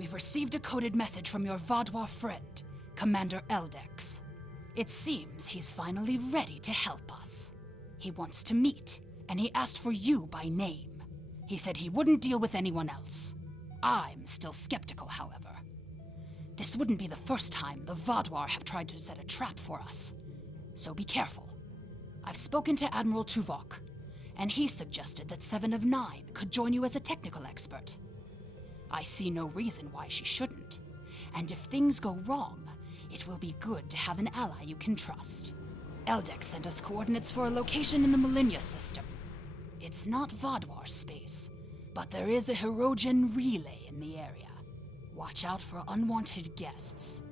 We've received a coded message from your Vaudouar friend, Commander Eldex. It seems he's finally ready to help us. He wants to meet, and he asked for you by name. He said he wouldn't deal with anyone else. I'm still skeptical, however. This wouldn't be the first time the Vaudouar have tried to set a trap for us, so be careful. I've spoken to Admiral Tuvok, and he suggested that 7 of 9 could join you as a technical expert. I see no reason why she shouldn't, and if things go wrong, it will be good to have an ally you can trust. Eldex sent us coordinates for a location in the Millennia system. It's not Vaudouar space, but there is a Hirogen relay in the area. Watch out for unwanted guests.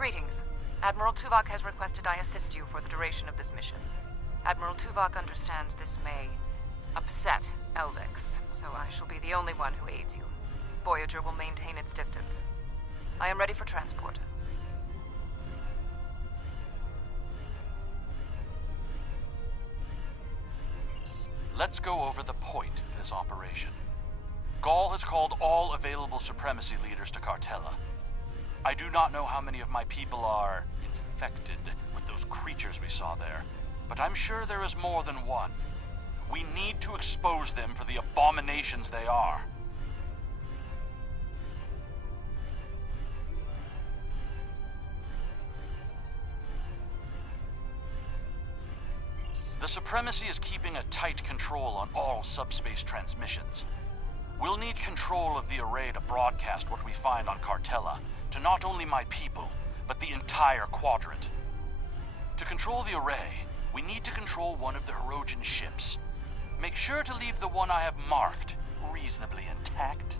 Greetings. Admiral Tuvok has requested I assist you for the duration of this mission. Admiral Tuvok understands this may upset Eldex, so I shall be the only one who aids you. Voyager will maintain its distance. I am ready for transport. Let's go over the point of this operation. Gall has called all available supremacy leaders to Cartella. I do not know how many of my people are infected with those creatures we saw there, but I'm sure there is more than one. We need to expose them for the abominations they are. The Supremacy is keeping a tight control on all subspace transmissions. We'll need control of the array to broadcast what we find on Cartella to not only my people, but the entire quadrant. To control the array, we need to control one of the Hirogen ships. Make sure to leave the one I have marked reasonably intact.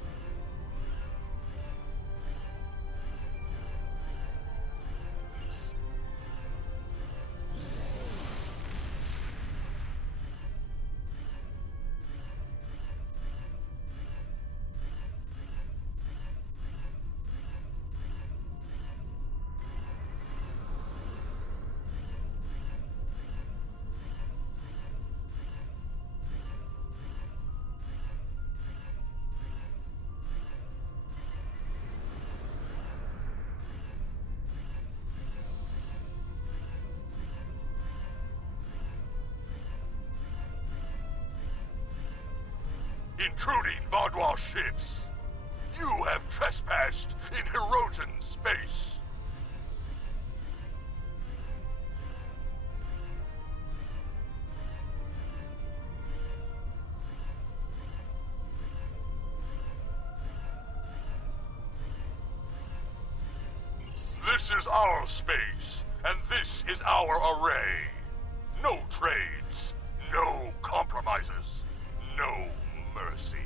Intruding Vaudouar ships! You have trespassed in Hirogen space! This is our space, and this is our array. No trades, no compromises, no mercy.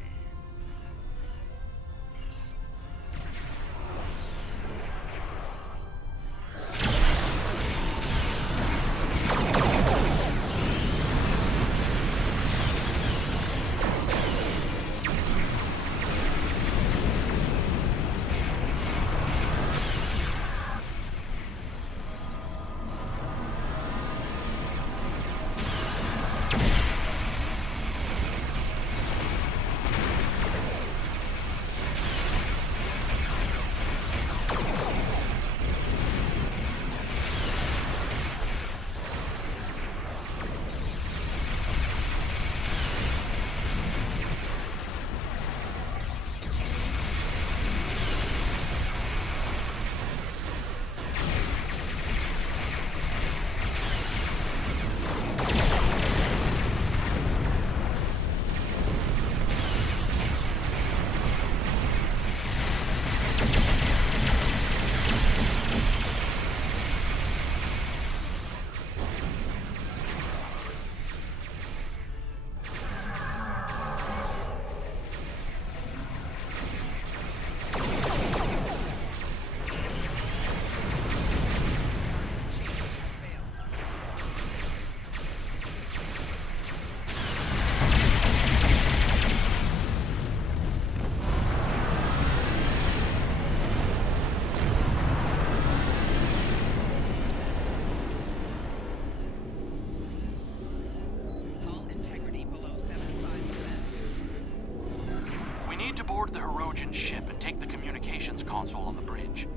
Ship and take the communications console on the bridge.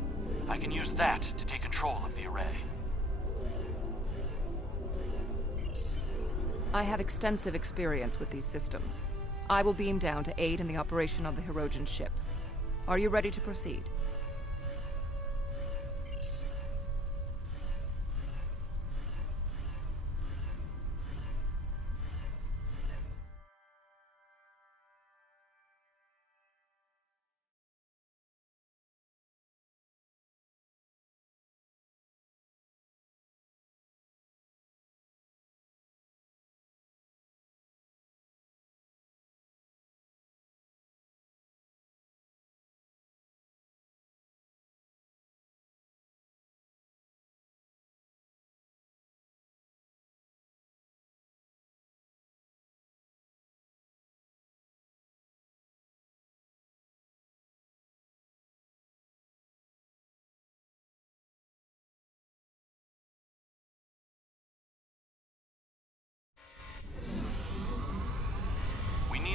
I can use that to take control of the array. I have extensive experience with these systems. I will beam down to aid in the operation of the Hirogen ship. Are you ready to proceed?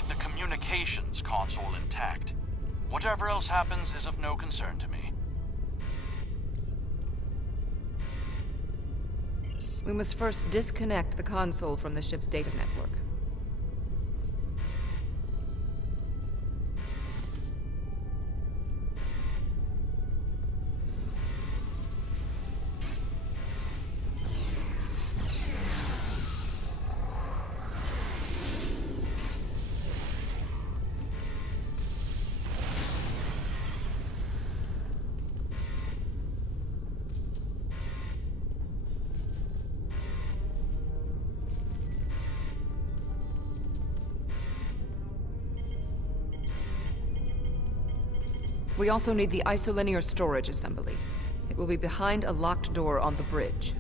The communications console intact. Whatever else happens is of no concern to me. We must first disconnect the console from the ship's data network. We also need the isolinear storage assembly. It will be behind a locked door on the bridge.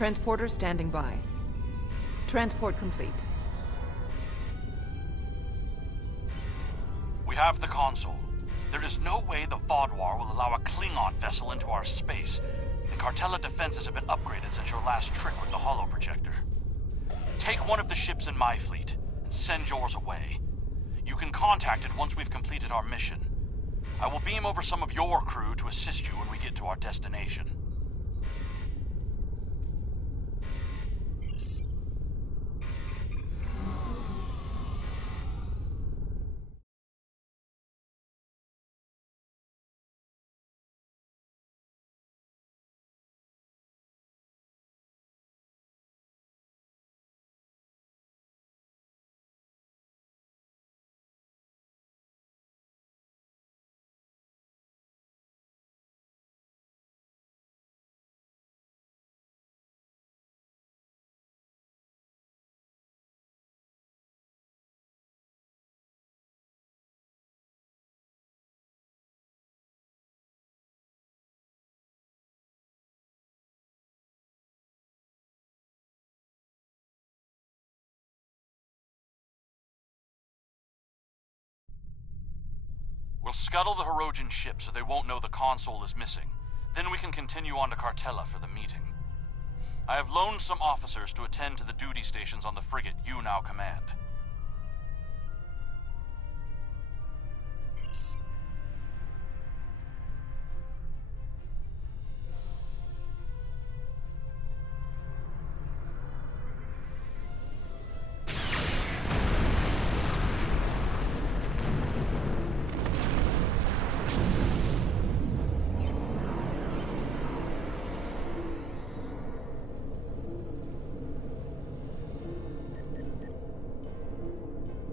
Transporter standing by. Transport complete. We have the console. There is no way the Vaadwaur will allow a Klingon vessel into our space, and Cartella defenses have been upgraded since your last trick with the holo projector. Take one of the ships in my fleet, and send yours away. You can contact it once we've completed our mission. I will beam over some of your crew to assist you when we get to our destination. We'll scuttle the Hirogen ship so they won't know the console is missing. Then we can continue on to Cartella for the meeting. I have loaned some officers to attend to the duty stations on the frigate you now command.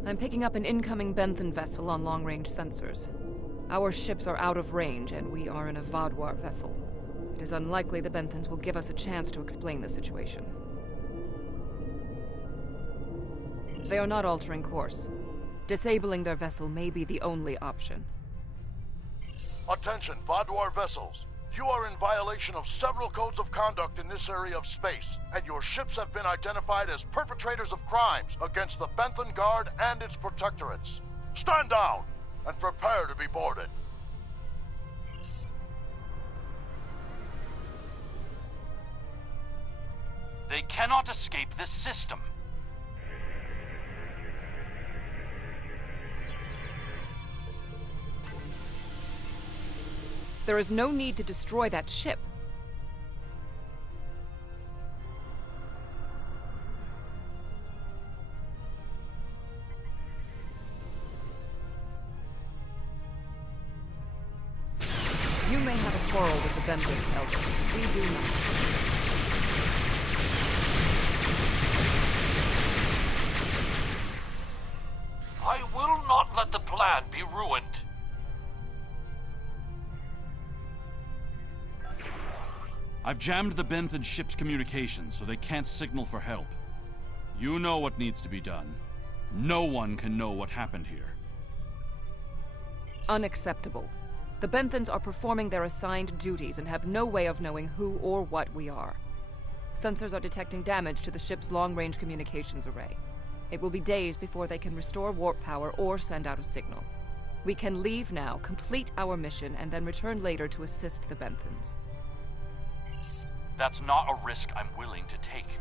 I'm picking up an incoming Benthan vessel on long-range sensors. Our ships are out of range, and we are in a Vaadwaur vessel. It is unlikely the Benthans will give us a chance to explain the situation. They are not altering course. Disabling their vessel may be the only option. Attention, Vaadwaur vessels. You are in violation of several codes of conduct in this area of space, and your ships have been identified as perpetrators of crimes against the Benthan Guard and its protectorates. Stand down and prepare to be boarded. They cannot escape this system. There is no need to destroy that ship. You may have a quarrel with the Benthans, Elders. We do not. I will not let the plan be ruined. I've jammed the Benthan ship's communications so they can't signal for help. You know what needs to be done. No one can know what happened here. Unacceptable. The Benthans are performing their assigned duties and have no way of knowing who or what we are. Sensors are detecting damage to the ship's long-range communications array. It will be days before they can restore warp power or send out a signal. We can leave now, complete our mission, and then return later to assist the Benthans. That's not a risk I'm willing to take.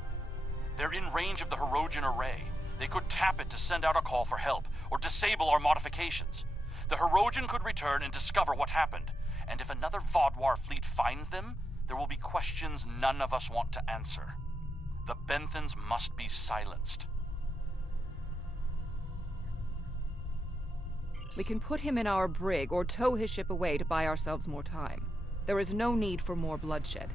They're in range of the Hirogen array. They could tap it to send out a call for help, or disable our modifications. The Hirogen could return and discover what happened. And if another Vaadwaur fleet finds them, there will be questions none of us want to answer. The Benthans must be silenced. We can put him in our brig or tow his ship away to buy ourselves more time. There is no need for more bloodshed.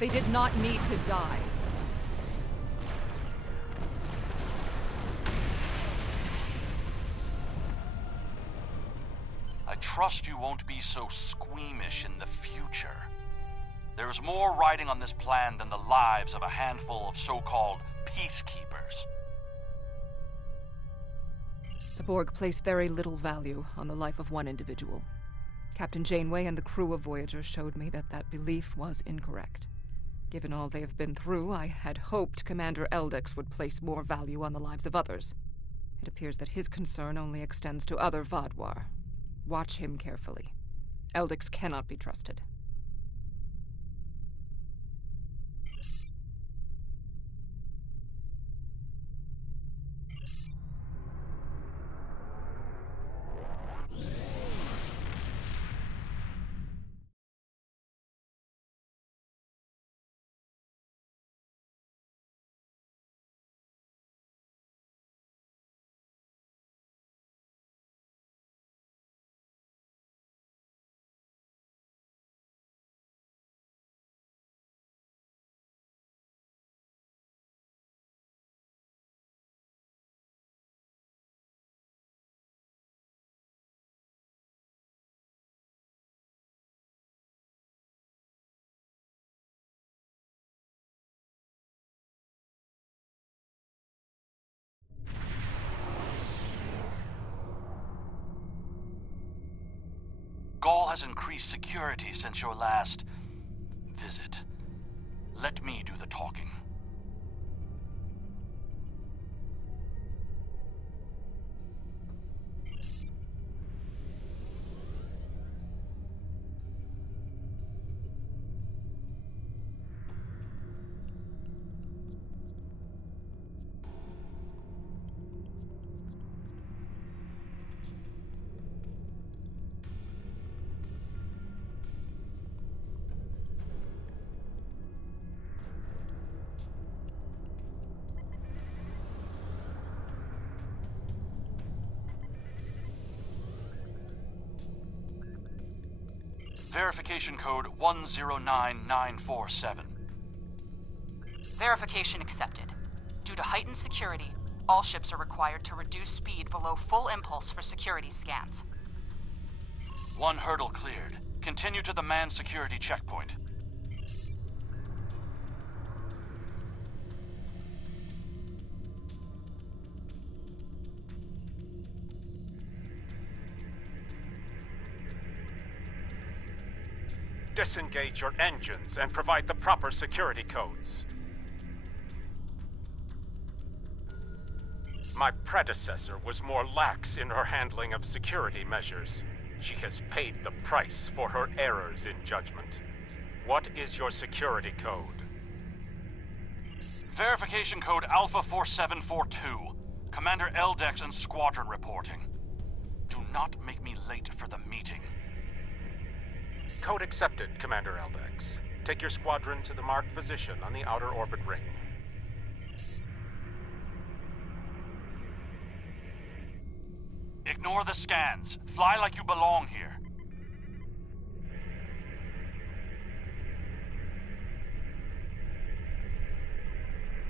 They did not need to die. I trust you won't be so squeamish in the future. There is more riding on this plan than the lives of a handful of so-called peacekeepers. The Borg place very little value on the life of one individual. Captain Janeway and the crew of Voyager showed me that that belief was incorrect. Given all they have been through, I had hoped Commander Eldex would place more value on the lives of others. It appears that his concern only extends to other Vaadwaur. Watch him carefully. Eldex cannot be trusted. Gaul has increased security since your last visit. Let me do the talking. Verification code 109947. Verification accepted. Due to heightened security, all ships are required to reduce speed below full impulse for security scans. One hurdle cleared. Continue to the manned security checkpoint. Disengage your engines and provide the proper security codes. My predecessor was more lax in her handling of security measures. She has paid the price for her errors in judgment. What is your security code? Verification code Alpha 4742. Commander Eldex and Squadron reporting. Do not make me late for the meeting. Code accepted, Commander Eldex. Take your squadron to the marked position on the outer orbit ring. Ignore the scans. Fly like you belong here.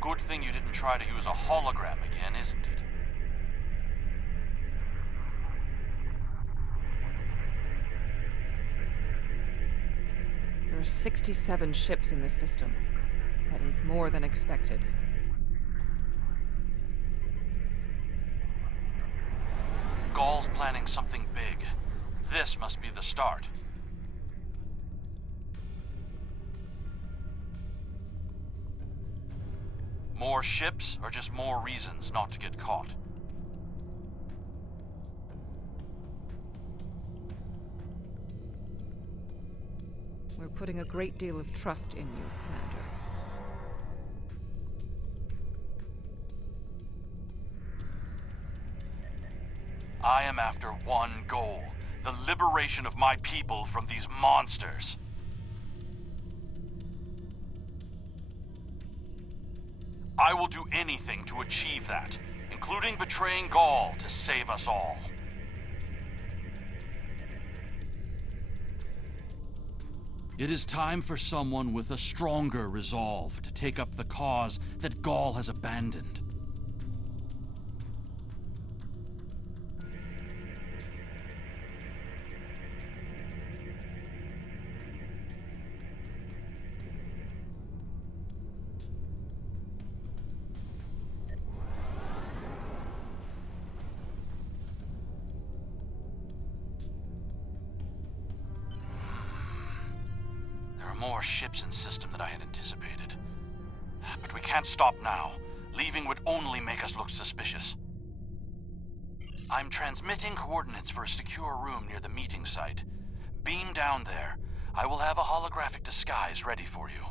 Good thing you didn't try to use a hologram again, isn't it? There are 67 ships in this system. That is more than expected. Gaul's planning something big. This must be the start. More ships, or just more reasons not to get caught? We're putting a great deal of trust in you, Commander. I am after one goal. The liberation of my people from these monsters. I will do anything to achieve that, including betraying Gaul to save us all. It is time for someone with a stronger resolve to take up the cause that Gaul has abandoned. are more ships in system than I had anticipated. But we can't stop now. Leaving would only make us look suspicious. I'm transmitting coordinates for a secure room near the meeting site. Beam down there. I will have a holographic disguise ready for you.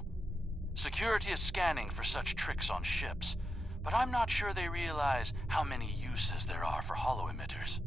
Security is scanning for such tricks on ships, but I'm not sure they realize how many uses there are for holo-emitters.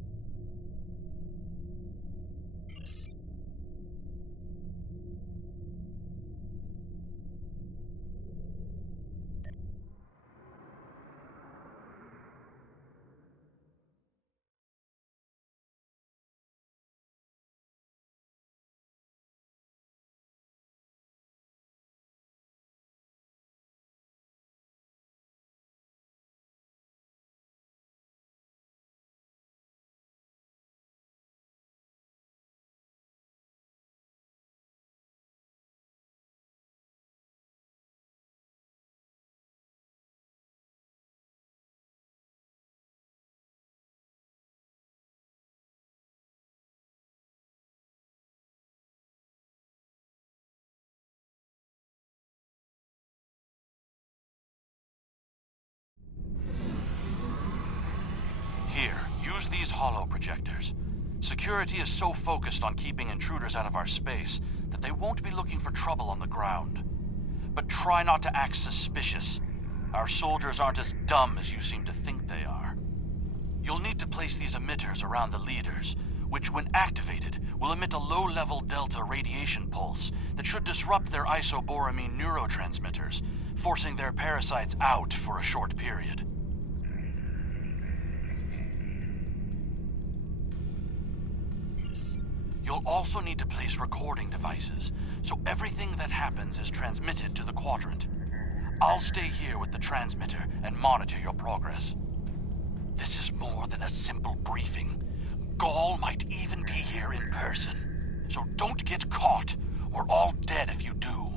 Here, use these holo projectors. Security is so focused on keeping intruders out of our space that they won't be looking for trouble on the ground. But try not to act suspicious. Our soldiers aren't as dumb as you seem to think they are. You'll need to place these emitters around the leaders, which when activated will emit a low-level delta radiation pulse that should disrupt their isoboramine neurotransmitters, forcing their parasites out for a short period. You'll also need to place recording devices, so everything that happens is transmitted to the quadrant. I'll stay here with the transmitter and monitor your progress. This is more than a simple briefing. Gaul might even be here in person, so don't get caught. We're all dead if you do.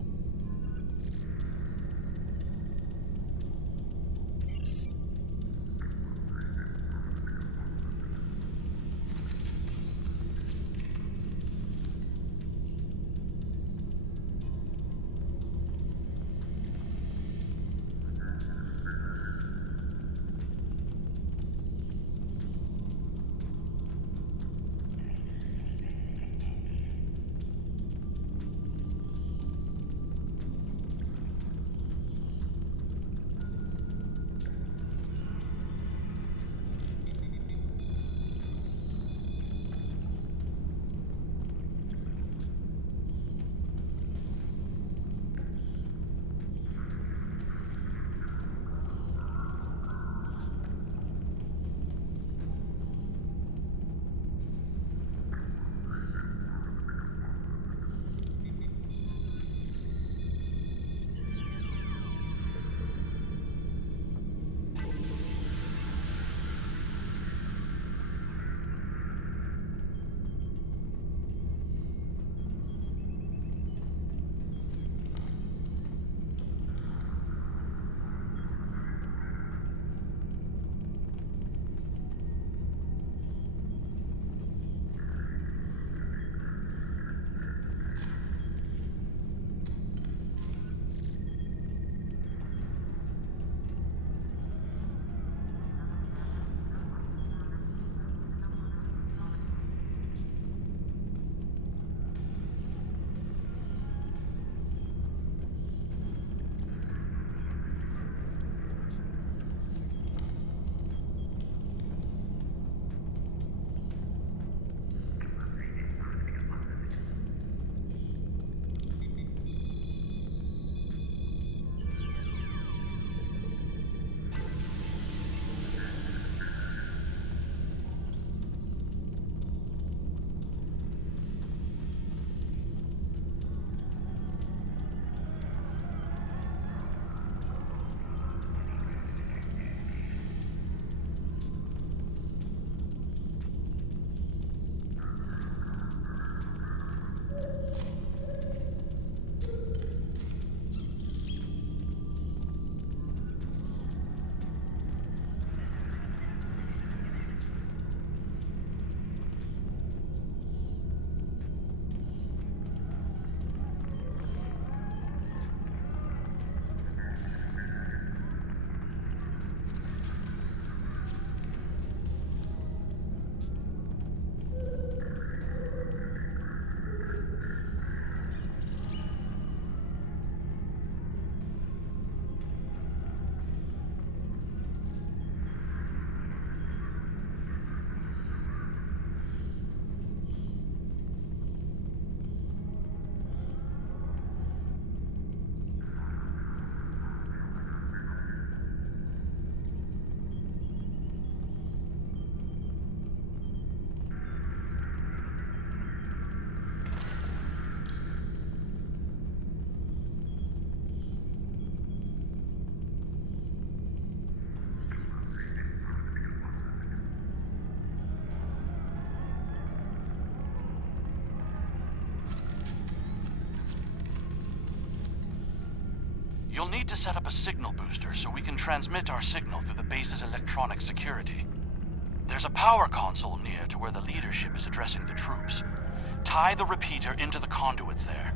You'll need to set up a signal booster so we can transmit our signal through the base's electronic security. There's a power console near to where the leadership is addressing the troops. Tie the repeater into the conduits there.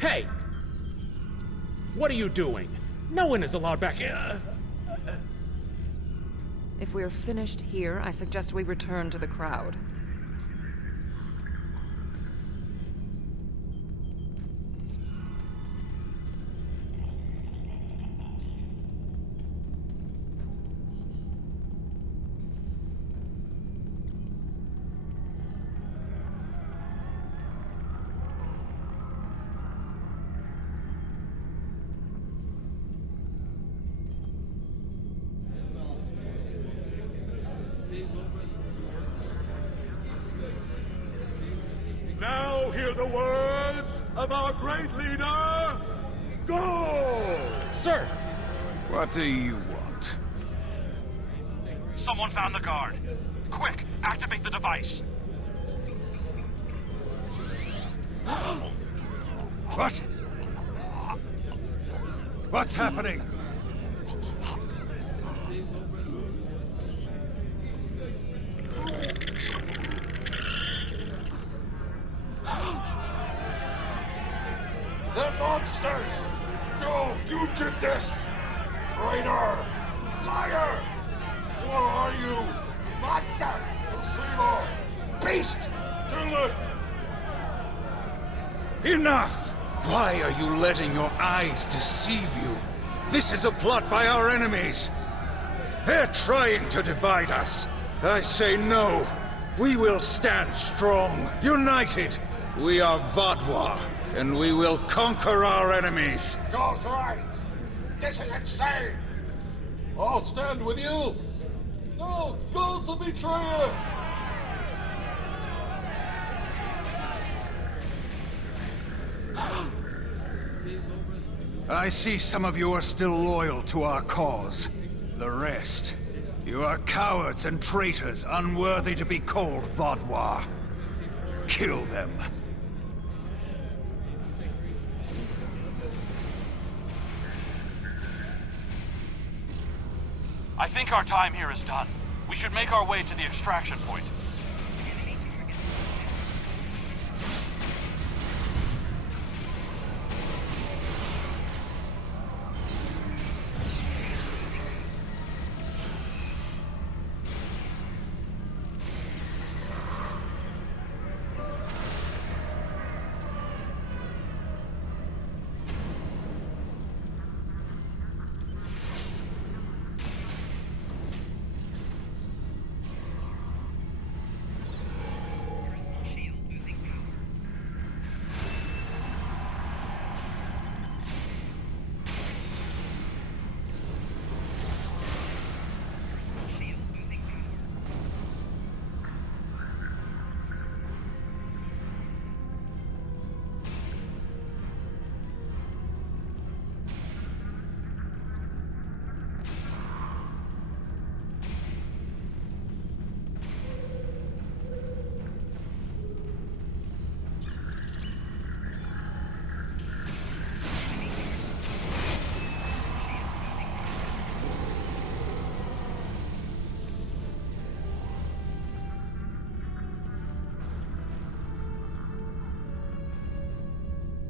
Hey! What are you doing? No one is allowed back here. If we are finished here, I suggest we return to the crowd. Now hear the words of our great leader. Go! Sir! What do you want? Someone found the guard. Quick, activate the device. What? What's happening? They're monsters! No, you did this! Traitor! Liar! What are you? Monster! Placebo! Beast! Kill it! Enough! Why are you letting your eyes deceive you? This is a plot by our enemies. They're trying to divide us. I say no. We will stand strong, united. We are Vodwa, and we will conquer our enemies. Gau's right! This is insane! I'll stand with you! No! Gau's a betrayer! I see some of you are still loyal to our cause. The rest, you are cowards and traitors unworthy to be called Vodwa. Kill them. I think our time here is done. We should make our way to the extraction point.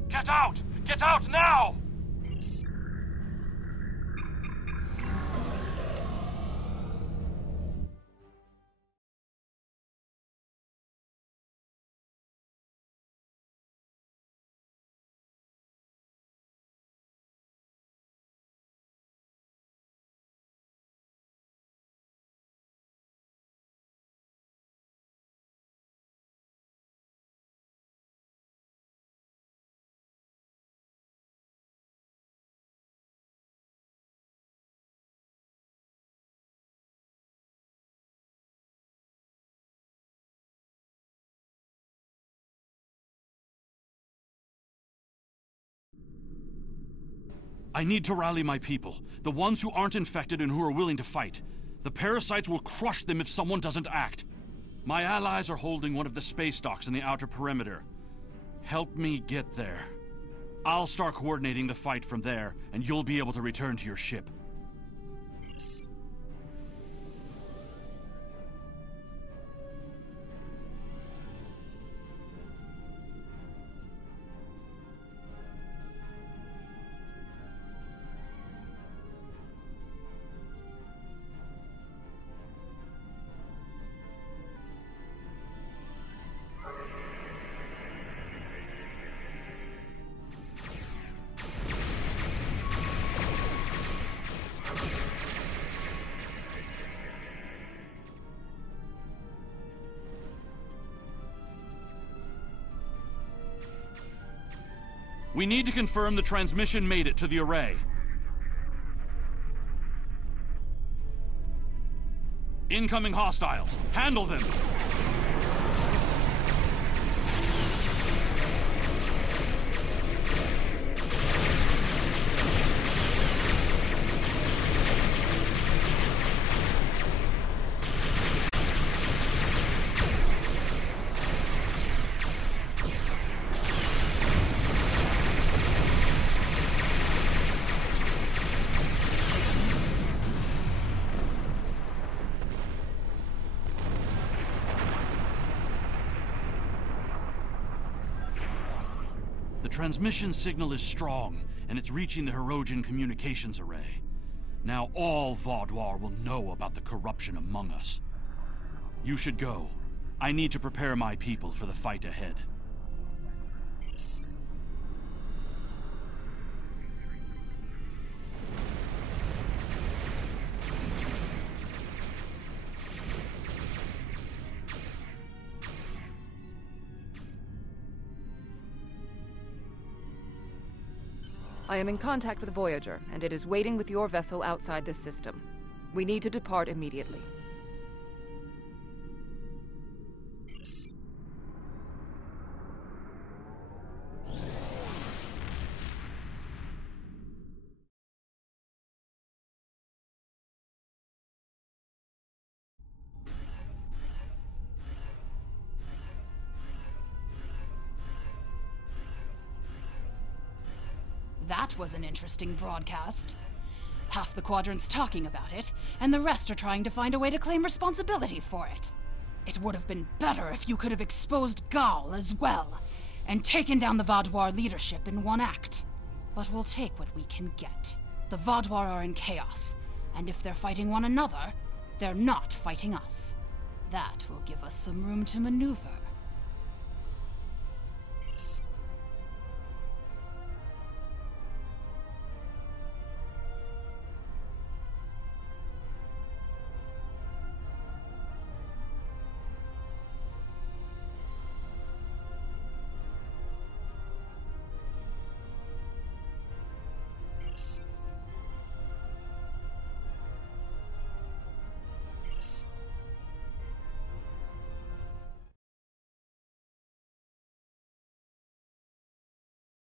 Get out! Get out now! I need to rally my people, the ones who aren't infected and who are willing to fight. The parasites will crush them if someone doesn't act. My allies are holding one of the space docks in the outer perimeter. Help me get there. I'll start coordinating the fight from there, and you'll be able to return to your ship. We need to confirm the transmission made it to the array. Incoming hostiles. Handle them! The transmission signal is strong, and it's reaching the Hirogen communications array. Now all Vaudoir will know about the corruption among us. You should go. I need to prepare my people for the fight ahead. I am in contact with Voyager, and it is waiting with your vessel outside this system. We need to depart immediately. That was an interesting broadcast. Half the Quadrant's talking about it, and the rest are trying to find a way to claim responsibility for it. It would have been better if you could have exposed Gal as well, and taken down the Vaudoir leadership in one act. But we'll take what we can get. The Vaudoir are in chaos, and if they're fighting one another, they're not fighting us. That will give us some room to maneuver.